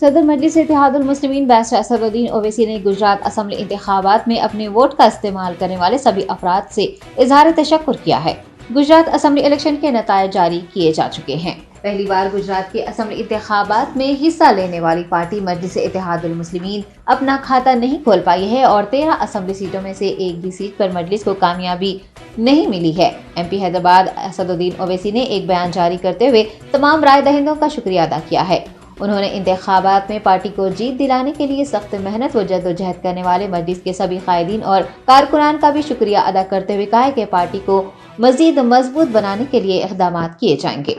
صدر مجلس اتحاد المسلمین بیرسٹر اسدالدین اویسی نے گجرات اسمبلی انتخابات میں اپنے ووٹ کا استعمال کرنے والے سبھی افراد سے اظہار تشکر کیا ہے۔ گجرات اسمبلی الیکشن کے نتائج جاری کیے جا چکے ہیں۔ پہلی بار گجرات کے اسمبلی انتخابات میں حصہ لینے والی پارٹی مجلس اتحاد المسلمین اپنا کھاتہ نہیں کھول پائی ہے اور 13 اسمبلی سیٹوں میں سے ایک بھی سیٹ پر مجلس کو کامیابی نہیں ملی ہے۔ ایم پی حیدرآباد اسدالدین اویسی نے ایک بیان جاری کرتے ہوئے تمام رائے دہندوں کا شکریہ ادا کیا ہے۔ انہوں نے انتخابات میں پارٹی کو جیت دلانے کے لیے سخت محنت و جدوجہد کرنے والے مجلس کے سبھی قائدین اور کارکنان کا بھی شکریہ ادا کرتے ہوئے کہا ہے کہ پارٹی کو مزید مضبوط بنانے کے لیے اقدامات کیے جائیں گے۔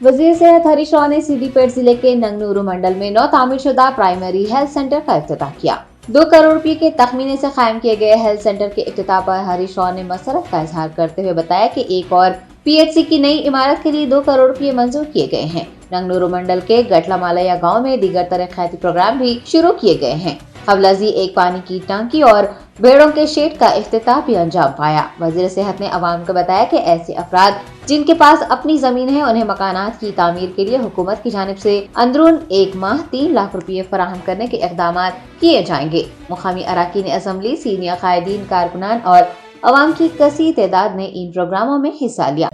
وزیر صحت ہریش راؤ نے سدی پیٹ ضلع کے ننگنورو منڈل میں نو تعمیر شدہ پرائمری ہیلتھ سینٹر کا افتتاح کیا۔ 2 کروڑ روپے کے تخمینے سے قائم کیے گئے ہیلتھ سینٹر کے افتتاح پر ہریش راؤ نے مسرت کا اظہار کرتے ہوئے بتایا کہ ایک اور پی ایچ سی کی نئی عمارت کے لیے 2 کروڑ روپے منظور کیے گئے ہیں۔ ننگنورو منڈل کے گٹلا مالیا گاؤں میں دیگر ترقیاتی پروگرام بھی شروع کیے گئے ہیں۔ قبل ازیں ایک پانی کی ٹانکی اور بھیڑوں کے شیڈ کا افتتاح بھی انجام پایا۔ وزیر صحت نے عوام کو بتایا کہ ایسے افراد جن کے پاس اپنی زمین ہے انہیں مکانات کی تعمیر کے لیے حکومت کی جانب سے اندرون 1 ماہ 3 لاکھ روپے فراہم کرنے کے اقدامات کیے جائیں گے۔ مقامی اراکین اسمبلی، سینئر قائدین، کارکنان اور عوام کی کثیر تعداد نے ان پروگراموں میں حصہ لیا۔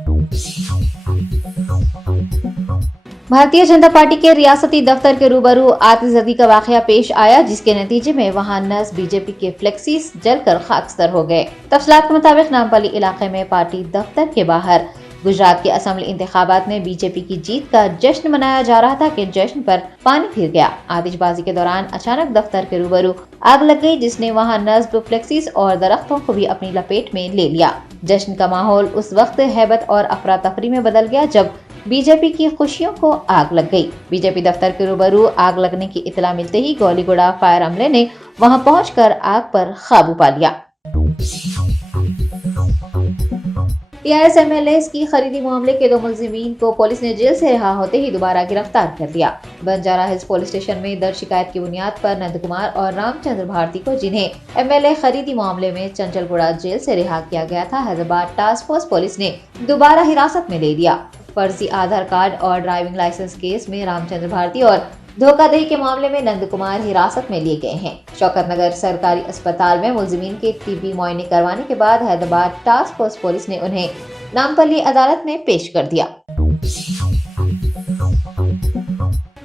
بھارتیہ جنتا پارٹی کے ریاستی دفتر کے روبرو آتش زدی کا واقعہ پیش آیا، جس کے نتیجے میں وہاں نصب بی جے پی کے فلیکسیز جل کر خاکستر ہو گئے۔ تفصیلات کے مطابق نامپلی علاقے میں پارٹی دفتر کے باہر گجرات کے اسمبلی انتخابات میں بی جے پی کی جیت کا جشن منایا جا رہا تھا کہ جشن پر پانی پھر گیا۔ آتش بازی کے دوران اچانک دفتر کے روبرو آگ لگ گئی، جس نے وہاں نصب فلیکسیز اور درختوں کو بھی اپنی لپیٹ میں لے لیا۔ جشن کا ماحول اس وقت ہیبت اور افراتفری میں بدل گیا جب بی جے پی کی خوشیوں کو آگ لگ گئی۔ بی جے پی دفتر کے روبرو آگ لگنے کی اطلاع ملتے ہی گولی گوڑا فائر عملے نے وہاں پہنچ کر آگ پر قابو پا لیا۔ T R S M L As کی خریدی معاملے کے 2 ملزمین کو پولیس نے جیل سے رہا ہوتے ہی دوبارہ گرفتار کر لیا۔ بنجارہ ہلز پولیس اسٹیشن میں درج شکایت کی بنیاد پر نند کمار اور رام چندر بھارتی کو، جنہیں ایم ایل اے خریدی معاملے میں چنچل گوڑا جیل سے رہا کیا گیا تھا، حیدرآباد ٹاسک فورس پولیس نے دوبارہ حراست میں لے لیا۔ فرضی آدھار کارڈ اور ڈرائیونگ لائسنس کیس میں رام چندر بھارتی اور دھوکہ دہی کے معاملے میں نند کمار حراست میں لیے گئے ہیں۔ شوکت نگر سرکاری اسپتال میں ملزمین کے طبی معائنے کروانے کے بعد حیدرآباد ٹاسک فورس پولیس نے انہیں نامپلی عدالت میں پیش کر دیا۔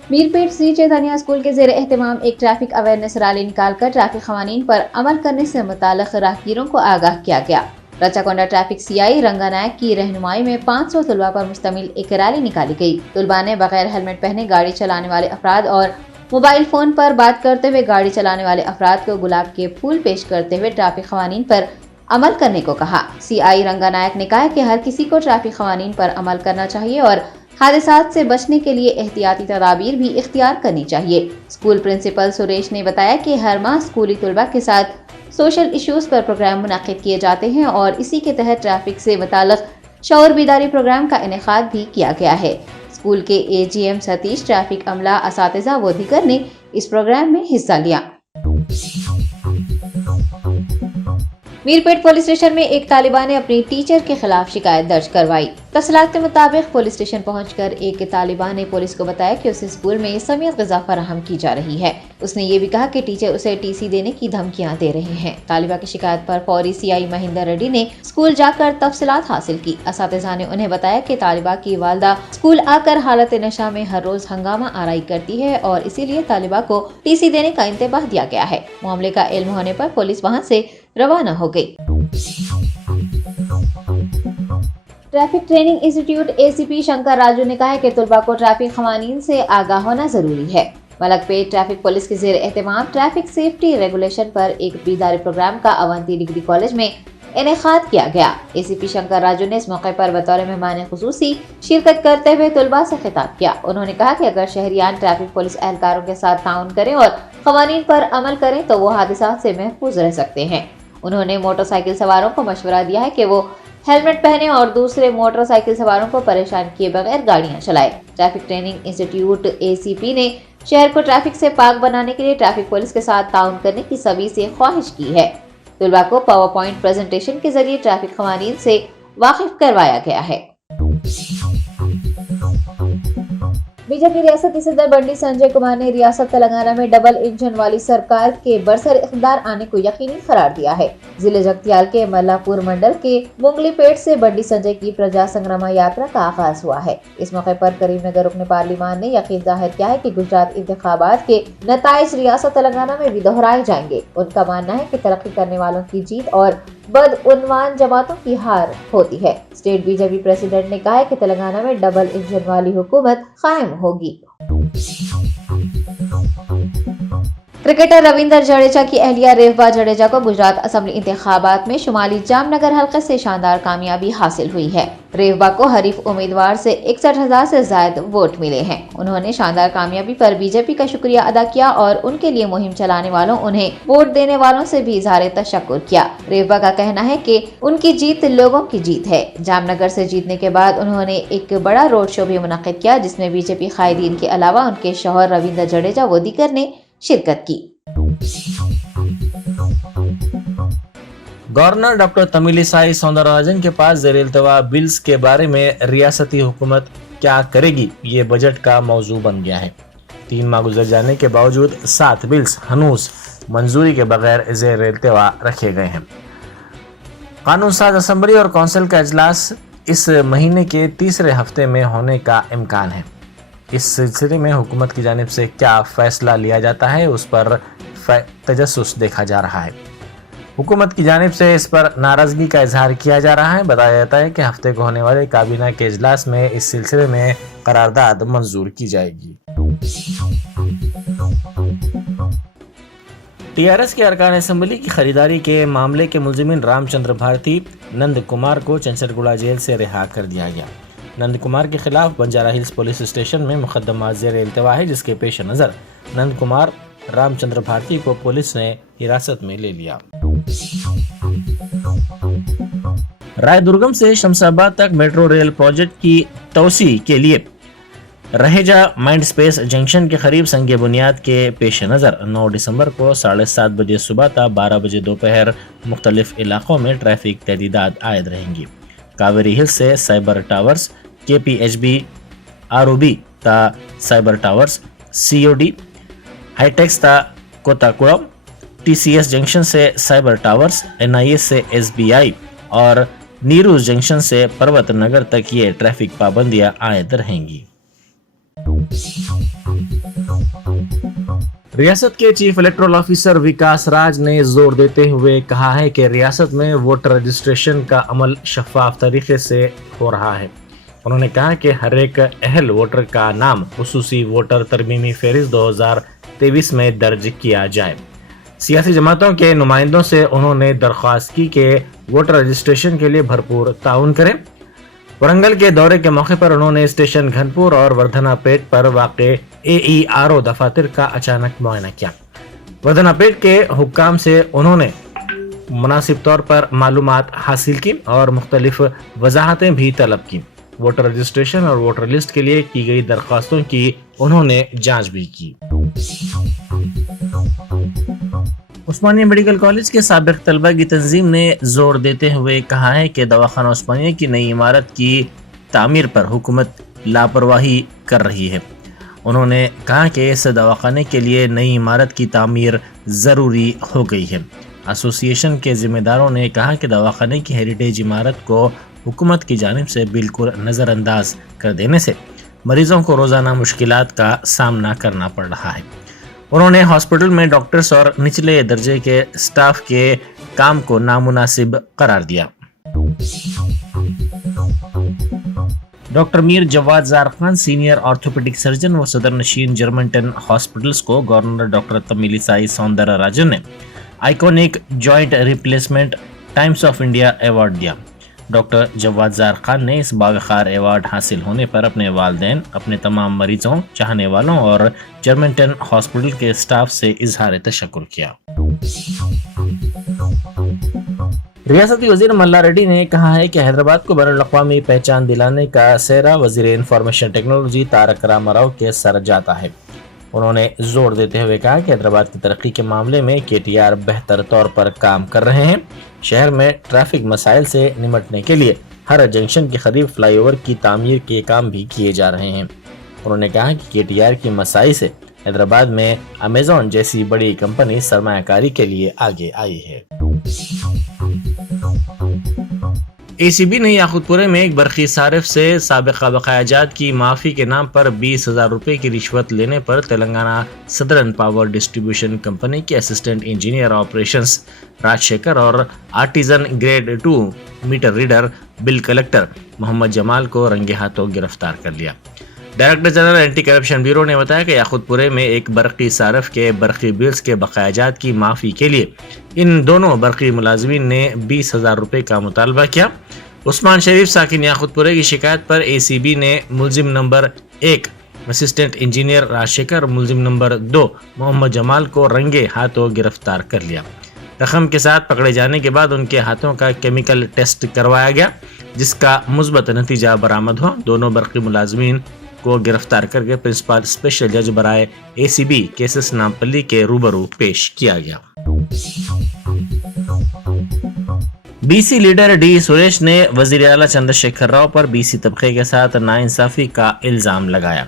میرپیٹ سری چیتنیہ اسکول کے زیر اہتمام ایک ٹریفک اویئرنیس ریلی نکال کر ٹریفک قوانین پر عمل کرنے سے متعلق راہگیروں کو آگاہ کیا گیا۔ رچاکونڈا ٹریفک سی آئی رنگا نائک کی رہنمائی میں 500 طلباء پر مشتمل ایک ریلی نکالی گئی۔ طلباء نے بغیر ہیلمٹ پہنے گاڑی چلانے والے افراد اور موبائل فون پر بات کرتے ہوئے گاڑی چلانے والے افراد کو گلاب کے پھول پیش کرتے ہوئے ٹریفک قوانین پر عمل کرنے کو کہا۔ سی آئی رنگا نائک نے کہا کہ ہر کسی کو ٹریفک قوانین پر عمل کرنا چاہیے اور حادثات سے بچنے کے لیے احتیاطی تدابیر بھی اختیار کرنی چاہیے۔ اسکول پرنسپل سریش نے بتایا کہ ہر ماہ اسکولی طلباء کے ساتھ سوشل ایشوز پر پروگرام منعقد کیے جاتے ہیں اور اسی کے تحت ٹریفک سے متعلق شعور بیداری پروگرام کا انعقاد بھی کیا گیا ہے۔ اسکول کے اے جی ایم ستیش، ٹریفک عملہ، اساتذہ و دیگر نے اس پروگرام میں حصہ لیا۔ میرپیٹ پولیس اسٹیشن میں ایک طالبہ نے اپنی ٹیچر کے خلاف شکایت درج کروائی۔ تفصیلات کے مطابق پولیس اسٹیشن پہنچ کر ایک طالبہ نے پولیس کو بتایا کہ اسے اسکول میں سمیت غذا فراہم کی جا رہی ہے۔ اس نے یہ بھی کہا کہ ٹیچر اسے ٹی سی دینے کی دھمکیاں دے رہے ہیں۔ طالبہ کی شکایت پر فوری سی آئی مہندر ریڈی نے اسکول جا کر تفصیلات حاصل کی۔ اساتذہ نے انہیں بتایا کہ طالبہ کی والدہ اسکول آ کر حالت نشہ میں ہر روز ہنگامہ آرائی کرتی ہے اور اسی لیے طالبہ کو ٹی سی دینے کا انتباہ دیا گیا ہے۔ معاملے کا علم ہونے پر پولیس وہاں سے روانہ ہو گئی۔ ٹریفک ٹریننگ انسٹی ٹیوٹ اے سی پی شنکر راجو نے کہا ہے کہ طلباء کو ٹریفک قوانین سے آگاہ ہونا ضروری ہے۔ ملک پیٹ ٹریفک پولیس کے زیر اہتمام ٹریفک سیفٹی ریگولیشن پر ایک بیداری پروگرام کا اونتی ڈگری کالج میں انعقاد کیا گیا۔ اے سی پی شنکر راجو نے اس موقع پر بطور مہمان خصوصی شرکت کرتے ہوئے طلباء سے خطاب کیا۔ انہوں نے کہا کہ اگر شہریان ٹریفک پولیس اہلکاروں کے ساتھ تعاون کریں اور قوانین پر عمل کریں تو وہ حادثات سے محفوظ رہ سکتے ہیں۔ انہوں نے موٹر سائیکل سواروں کو مشورہ دیا ہے کہ وہ ہیلمٹ پہنے اور دوسرے موٹر سائیکل سواروں کو پریشان کیے بغیر گاڑیاں چلائیں۔ ٹریفک ٹریننگ انسٹی ٹیوٹ اے سی پی نے شہر کو ٹریفک سے پاک بنانے کے لیے ٹریفک پولیس کے ساتھ تعاون کرنے کی سبھی سے خواہش کی ہے۔ طلباء کو پاور پوائنٹ پریزنٹیشن کے ذریعے ٹریفک قوانین سے واقف کروایا گیا ہے۔ بی جے پی ریاستی صدر بنڈی سنجے کمار نے ریاست تلنگانہ میں ڈبل انجن والی سرکار کے برسر اقتدار آنے کو یقینی قرار دیا ہے۔ ضلع جگتیال کے ملا پور منڈل کے منگلی پیٹ سے بنڈی سنجے کی پرجا سنگرما یاترا کا آغاز ہوا ہے۔ اس موقع پر کریم نگر رکن پارلیمان نے یقین ظاہر کیا ہے کہ گجرات انتخابات کے نتائج ریاست تلنگانہ میں بھی دہرائے جائیں گے۔ ان کا ماننا ہے کہ ترقی کرنے والوں کی جیت اور بدعنوان جماعتوں کی ہار ہوتی ہے۔ اسٹیٹ بی جے پی پریزیڈنٹ نے کہا ہے کہ تلنگانہ میں ڈبل انجن والی حکومت قائم ہوگی۔ کرکٹر رویندر جڈیجا کی اہلیہ ریوا جڈیجا کو گجرات اسمبلی انتخابات میں شمالی جام نگر حلقے سے شاندار کامیابی حاصل ہوئی ہے۔ ریوا کو حریف امیدوار سے 61,000 سے زائد ووٹ ملے ہیں۔ انہوں نے شاندار کامیابی پر بی جے پی کا شکریہ ادا کیا اور ان کے لیے مہم چلانے والوں انہیں ووٹ دینے والوں سے بھی اظہار تشکر کیا۔ ریوا کا کہنا ہے کہ ان کی جیت لوگوں کی جیت ہے۔ جام نگر سے جیتنے کے بعد انہوں نے ایک بڑا روڈ شو بھی منعقد کیا جس میں بی جے پی قائدین کے علاوہ ان کے شوہر رویندر جڈیجا و دیگر نے شرکت کی۔ گورنر ڈاکٹر تمیلی سائی سوندرراجن کے پاس زیر التوا بلز کے بارے میں ریاستی حکومت کیا کرے گی، یہ بجٹ کا موضوع بن گیا ہے۔ 3 ماہ گزر جانے کے باوجود 7 بلز ہنوز منظوری کے بغیر زیر التوا رکھے گئے ہیں۔ قانون ساز اسمبلی اور کونسل کا اجلاس اس مہینے کے تیسرے ہفتے میں ہونے کا امکان ہے۔ اس سلسلے میں حکومت کی جانب سے کیا فیصلہ لیا جاتا ہے اس پر تجسس دیکھا جا رہا ہے۔ حکومت کی جانب سے اس پر ناراضگی کا اظہار کیا جا رہا ہے۔ بتایا جاتا ہے کہ ہفتے کو ہونے والے کابینہ کے اجلاس میں اس سلسلے میں قرارداد منظور کی جائے گی۔ ٹی آر ایس کے ارکان اسمبلی کی خریداری کے معاملے کے ملزمین رام چندر بھارتی نند کمار کو چنچل گوڑہ جیل سے رہا کر دیا گیا۔ نند کمار کے خلاف بنجارہ ہلز پولیس اسٹیشن میں مقدمہ زیر التوا ہے، جس کے پیش نظر نند کمار رام چندر بھارتی کو پولیس نے حراست میں لے لیا۔ رائے درگم سے شمس آباد تک میٹرو ریل پروجیکٹ کی توسیع کے لیے رہیجا مائنڈ سپیس جنکشن کے قریب سنگ بنیاد کے پیش نظر 9 دسمبر کو 7:30 بجے صبح تا 12 بجے دوپہر مختلف علاقوں میں ٹریفک تحدیدات عائد رہیں گی۔ کاویری ہلز سے cyber towers, K P H B R O B تا cyber towers, C O D HITEX تا کوتاکوڑم، ٹی سی ایس جنکشن سے cyber towers, N I S سے ایس بی آئی اور نیروز جنکشن سے پروت نگر تک یہ ٹریفک پابندیاں عائد رہیں گی۔ ریاست کے چیف الیکٹورل آفیسر وکاس راج نے زور دیتے ہوئے کہا ہے کہ ریاست میں ووٹر رجسٹریشن کا عمل شفاف طریقے سے ہو رہا ہے۔ انہوں نے کہا کہ ہر ایک اہل ووٹر کا نام خصوصی ووٹر ترمیمی فہرست 2023 میں درج کیا جائے۔ سیاسی جماعتوں کے نمائندوں سے انہوں نے درخواست کی کہ ووٹر رجسٹریشن کے لیے بھرپور تعاون کریں۔ ورنگل کے دورے کے موقع پر انہوں نے اسٹیشن گھنپور اور وردھنا پیٹ پر واقع اے ای آر او دفاتر کا اچانک معائنہ کیا۔ وردھنا پیٹ کے حکام سے انہوں نے مناسب طور پر معلومات حاصل کی اور مختلف وضاحتیں بھی طلب کی۔ ووٹر رجسٹریشن اور ووٹر لسٹ کے لیے کی گئی درخواستوں کی انہوں نے جانچ بھی کی۔ عثمانیہ میڈیکل کالج کے سابق طلبہ کی تنظیم نے زور دیتے ہوئے کہا ہے کہ دواخانہ عثمانیہ کی نئی عمارت کی تعمیر پر حکومت لاپرواہی کر رہی ہے۔ انہوں نے کہا کہ اس دواخانے کے لیے نئی عمارت کی تعمیر ضروری ہو گئی ہے۔ ایسوسی ایشن کے ذمہ داروں نے کہا کہ دواخانے کی ہیریٹیج عمارت کو حکومت کی جانب سے بالکل نظر انداز کر دینے سے مریضوں کو روزانہ مشکلات کا سامنا کرنا پڑ رہا ہے۔ انہوں نے ہاسپٹل میں ڈاکٹرز اور نچلے درجے کے سٹاف کے کام کو نامناسب قرار دیا۔ ڈاکٹر میر جواد زار خان سینئر آرتھوپیڈک سرجن و صدر نشین جرمنٹن ہاسپٹلز کو گورنر ڈاکٹر تمیلی سائی سوندرراجن نے iconic joint replacement Times of India award دیا۔ ڈاکٹر جواد زار خان نے اس باوقار ایوارڈ حاصل ہونے پر اپنے والدین، اپنے تمام مریضوں، چاہنے والوں اور جرمنٹن ہاسپٹل کے سٹاف سے اظہار تشکر کیا۔ ریاستی وزیر ملا ریڈی نے کہا ہے کہ حیدرآباد کو بین الاقوامی پہچان دلانے کا سہرا وزیر انفارمیشن ٹیکنالوجی تارک راما راؤ کے سر جاتا ہے۔ انہوں نے زور دیتے ہوئے کہا کہ حیدرآباد کی ترقی کے معاملے میں کے ٹی آر بہتر طور پر کام کر رہے ہیں۔ شہر میں ٹریفک مسائل سے نمٹنے کے لیے ہر جنکشن کے قریب فلائی اوور کی تعمیر کے کام بھی کیے جا رہے ہیں۔ انہوں نے کہا کہ KTR کی مساعی سے حیدرآباد میں امیزون جیسی بڑی کمپنی سرمایہ کاری کے لیے آگے آئی ہے۔ ACB نے یاقوت پورے میں ایک برقی صارف سے سابقہ بقایا جات کی معافی کے نام پر 20,000 روپے کی رشوت لینے پر Telangana southern power distribution company کے assistant engineer operations Raj Shekhar اور artisan grade 2 meter reader bill collector Mohammed Jamal کو رنگے ہاتھوں گرفتار کر لیا۔ Director general anti corruption bureau نے بتایا کہ یاقوت پورے میں ایک برقی صارف کے برقی بلز کے بقایا جات کی معافی کے لیے ان دونوں برقی ملازمین نے 20,000 روپے کا مطالبہ کیا۔ عثمان شریف ساکن یاقوت پورے کی شکایت پر ACB نے ملزم نمبر 1 اسسٹنٹ انجینئر راج شیکھر اور ملزم نمبر 2 محمد جمال کو رنگے ہاتھوں گرفتار کر لیا۔ رقم کے ساتھ پکڑے جانے کے بعد ان کے ہاتھوں کا کیمیکل ٹیسٹ کروایا گیا، جس کا مثبت نتیجہ برآمد ہوا۔ دونوں برقی ملازمین کو گرفتار کر کے پرنسپل اسپیشل جج برائے ACB کیسز نامپلی کے روبرو پیش کیا گیا۔ BC لیڈر ڈی سریش نے وزیر اعلیٰ چندر شیکھر راؤ پر BC طبقے کے ساتھ ناانصافی کا الزام لگایا۔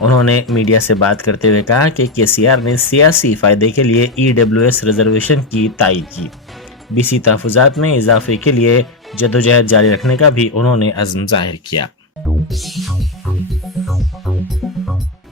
انہوں نے میڈیا سے بات کرتے ہوئے کہا کہ KCR نے سیاسی فائدے کے لیے EWS ریزرویشن کی تائید کی۔ BC تحفظات میں اضافے کے لیے جدوجہد جاری رکھنے کا بھی انہوں نے عزم ظاہر کیا۔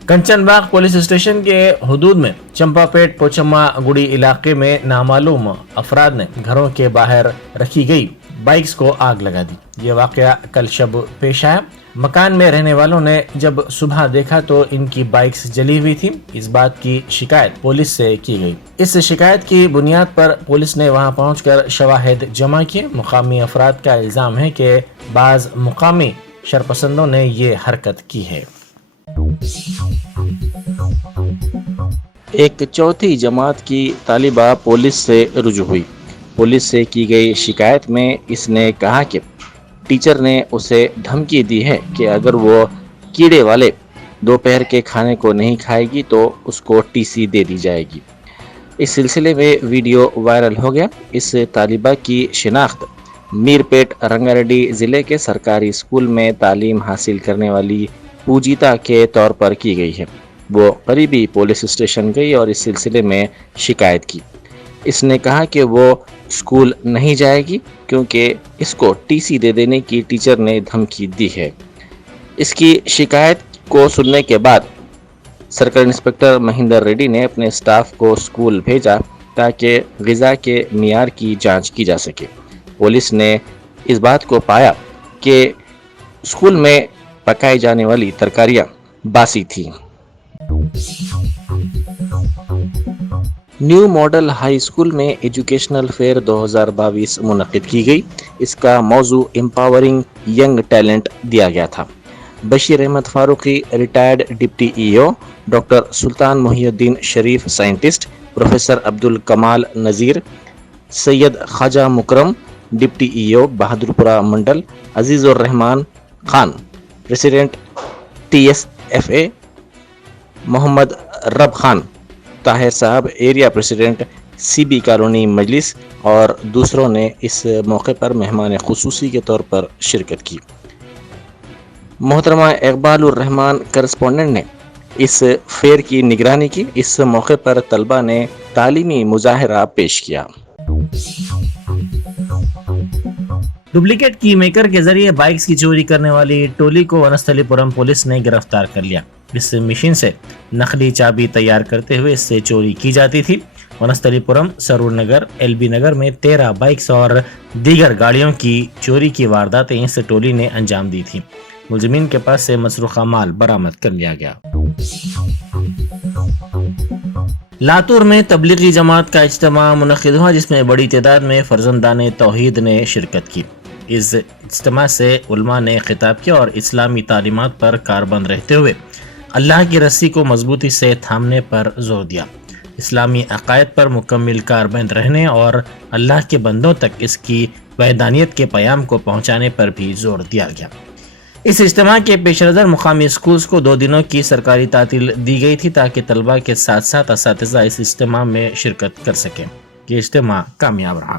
کنچن باغ پولیس اسٹیشن کے حدود میں چمپا پیٹ پوچما گڑی علاقے میں نامعلوم افراد نے گھروں کے باہر رکھی گئی بائکس کو آگ لگا دی۔ یہ واقعہ کل شب پیش آیا۔ مکان میں رہنے والوں نے جب صبح دیکھا تو ان کی بائکس جلی ہوئی تھی۔ اس بات کی شکایت پولیس سے کی گئی۔ اس شکایت کی بنیاد پر پولیس نے وہاں پہنچ کر شواہد جمع کیے۔ مقامی افراد کا الزام ہے کہ بعض مقامی شرپسندوں نے یہ حرکت کی ہے۔ ایک چوتھی جماعت کی طالبہ پولیس سے رجوع ہوئی۔ پولیس سے کی گئی شکایت میں اس نے کہا کہ ٹیچر نے اسے دھمکی دی ہے کہ اگر وہ کیڑے والے دوپہر کے کھانے کو نہیں کھائے گی تو اس کو TC دے دی جائے گی۔ اس سلسلے میں ویڈیو وائرل ہو گیا۔ اس طالبہ کی شناخت میر پیٹ رنگا ریڈی ضلع کے سرکاری اسکول میں تعلیم حاصل کرنے والی پوجیتا کے طور پر کی گئی ہے۔ وہ قریبی پولیس اسٹیشن گئی اور اس سلسلے میں شکایت کی۔ اس نے کہا کہ وہ اسکول نہیں جائے گی کیونکہ اس کو TC دے دینے کی ٹیچر نے دھمکی دی ہے۔ اس کی شکایت کو سننے کے بعد سرکل انسپکٹر مہندر ریڈی نے اپنے سٹاف کو اسکول بھیجا تاکہ غذا کے معیار کی جانچ کی جا سکے۔ پولیس نے اس بات کو پایا کہ اسکول میں پکائی جانے والی ترکاریاں باسی تھیں۔ نیو ماڈل ہائی اسکول میں ایجوکیشنل فیئر 2022 منعقد کی گئی۔ اس کا موضوع امپاورنگ ینگ ٹیلنٹ دیا گیا تھا۔ Bashir Ahmed Farooqui retired deputy EO، doctor Sultan Mohi uddin Sharif scientist, professor Abdul Kamal Nazir, Syed Khwaja Mukarram deputy EO Bahadurpura Mandal, Aziz ur Rahman Khan president TSFA، Mohammed Rab Khan Tahir صاحب ایریا پریزیڈنٹ CB کالونی مجلس اور دوسروں نے اس موقع پر مہمان خصوصی کے طور پر شرکت کی۔ محترمہ اقبال الرحمان کرسپونڈنٹ نے اس فیئر کی نگرانی کی۔ اس موقع پر طلبہ نے تعلیمی مظاہرہ پیش کیا۔ ڈپلیکیٹ کی میکر کے ذریعے بائکس کی چوری کرنے والی ٹولی کو ونستھلی پورم پولیس نے گرفتار کر لیا۔ اس مشین سے نقلی چابی تیار کرتے ہوئے اس سے چوری کی جاتی تھی۔ ونستھلی پورم، سرور نگر، LB نگر میں 13 بائکس اور دیگر گاڑیوں کی چوری کی وارداتیں اس ٹولی نے انجام دی تھی۔ ملزمین کے پاس سے مسروقہ مال برآمد کر لیا گیا۔ لاتور میں تبلیغی جماعت کا اجتماع منعقد ہوا جس میں بڑی تعداد میں فرزندان توحید نے شرکت کی۔ اس اجتماع سے علماء نے خطاب کیا اور اسلامی تعلیمات پر کاربند رہتے ہوئے اللہ کی رسی کو مضبوطی سے تھامنے پر زور دیا۔ اسلامی عقائد پر مکمل کاربند رہنے اور اللہ کے بندوں تک اس کی وحدانیت کے پیام کو پہنچانے پر بھی زور دیا گیا۔ اس اجتماع کے پیش نظر مقامی اسکولز کو 2 دنوں کی سرکاری تعطیل دی گئی تھی تاکہ طلبہ کے ساتھ ساتھ اساتذہ اس اجتماع میں شرکت کر سکیں۔ یہ اجتماع کامیاب رہا۔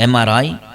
MRI,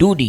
2D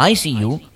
ICU